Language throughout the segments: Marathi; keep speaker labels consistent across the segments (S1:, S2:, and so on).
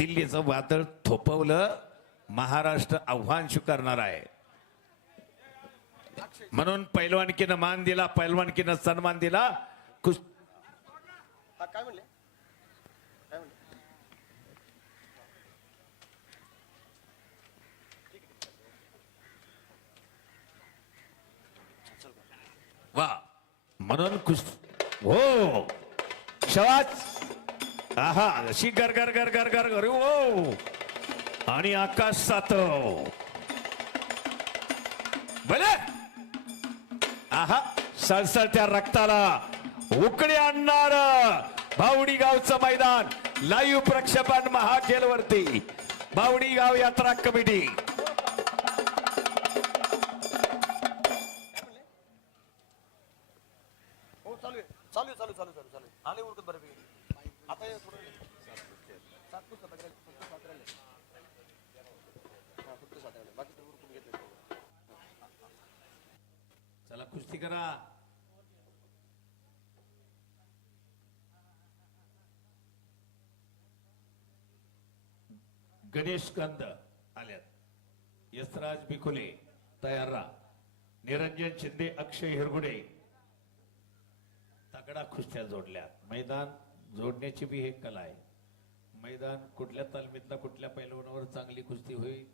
S1: दिल्लीचं वादळ थोपवलं महाराष्ट्र आव्हान स्वीकारणार आहे. म्हणून पैलवानकीनं मान दिला पैलवानकीनं सन्मान दिला. कुस
S2: काय म्हणले?
S1: वा. म्हणून कुस हो. शवाज आहा अशी गर गर गर गर गर गर ओ. आणि आकाश सातव. भले. आहा सळसळत्या रक्ताला उकडे आणणार भावडी गावचं मैदान. लाईव्ह प्रक्षेपण महाखेल वरती भावडी गाव यात्रा कमिटी.
S2: हो चालू चालू चालू चालू चालू चालू आले उरकत बरं
S1: चला कुस्ती करा. गणेश कंद आल्यात. यशराज बिकुले तयार राहा. निरंजन शिंदे अक्षय हिरगुडे. तगडा कुस्त्या जोडल्या मैदान जोडण्याची बी हे कला आहे. मैदान कुठल्या तालमीतला कुठल्या पैलवानावर चांगली कुस्ती होईल?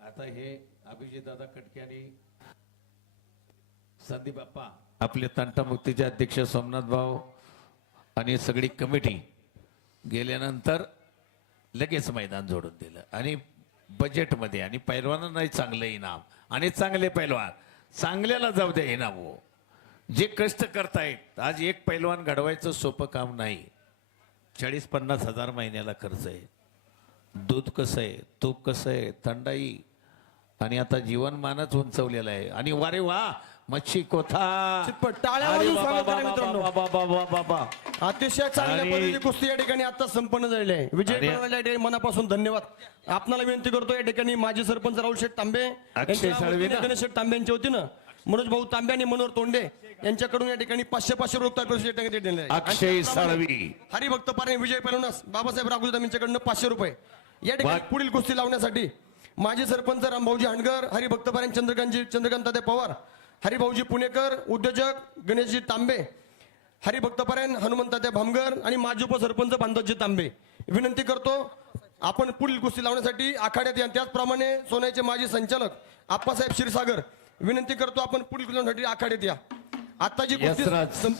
S1: आता हे अभिजित दादा कटक्याने संदीप बाप्पा आपले तंटामुक्तीचे अध्यक्ष सोमनाथ भाऊ आणि सगळी कमिटी गेल्यानंतर लगेच मैदान जोडून दिलं. आणि बजेटमध्ये आणि पैलवानांनाही चांगलं इनाम आणि चांगले पैलवान. चांगल्याला जाऊ द्या इनाम हो जे कष्ट करतायत आज एक पैलवान घडवायचं सोपं काम नाही. चाळीस पन्नास हजार महिन्याला खर्च आहे. दूध कसं आहे तूप कसं आहे थंडाई. आणि आता जीवनमानच उंचवलेलं आहे. आणि वारे वा मच्छी कोथा.
S2: टाळ्या वाजवून स्वागत करा मित्रांनो. अतिशय चांगल्या
S1: आणि-
S2: पद्धतीची कुस्ती या ठिकाणी आता संपन्न झालेली आहे. विजय
S1: आणि-
S2: मिळवलेल्या या ठिकाणी मनापासून धन्यवाद. आपणाला विनंती करतो या ठिकाणी माजी सरपंच राहुल शेठ तांबे यांच्या
S1: साळवे
S2: वतीने,
S1: ना?
S2: गणेश शेठ तांबे यांच्या वतीनं मनोज भाऊ तांबे आणि मनोहर तोंडे यांच्याकडून या ठिकाणी पाचशे पाचशे रुपये
S1: अक्षय साळवी.
S2: हरिभक्त पारे विजय पैलवानस बाबासाहेब राघुदाम यांच्याकडनं पाचशे रुपये. या ठिकाणी पुढील कुस्ती लावण्यासाठी माजी सरपंच रामभाऊजी हांडगर हरिभक्त पारे चंद्रकांतजी चंद्रकांत पवार हरिभाऊजी पुणेकर उद्योजक गणेशजी तांबे हरिभक्त पारायण हनुमंत तात्या भामगर आणि माजी उपसरपंच बांधवजी तांबे. विनंती करतो आपण पुढील कुस्ती लावण्यासाठी आखाड्यात या. त्याचप्रमाणे सोन्याचे माजी संचालक आप्पासाहेब क्षीरसागर विनंती करतो आपण पुढील आखाड्यात या आता जी. संपन्न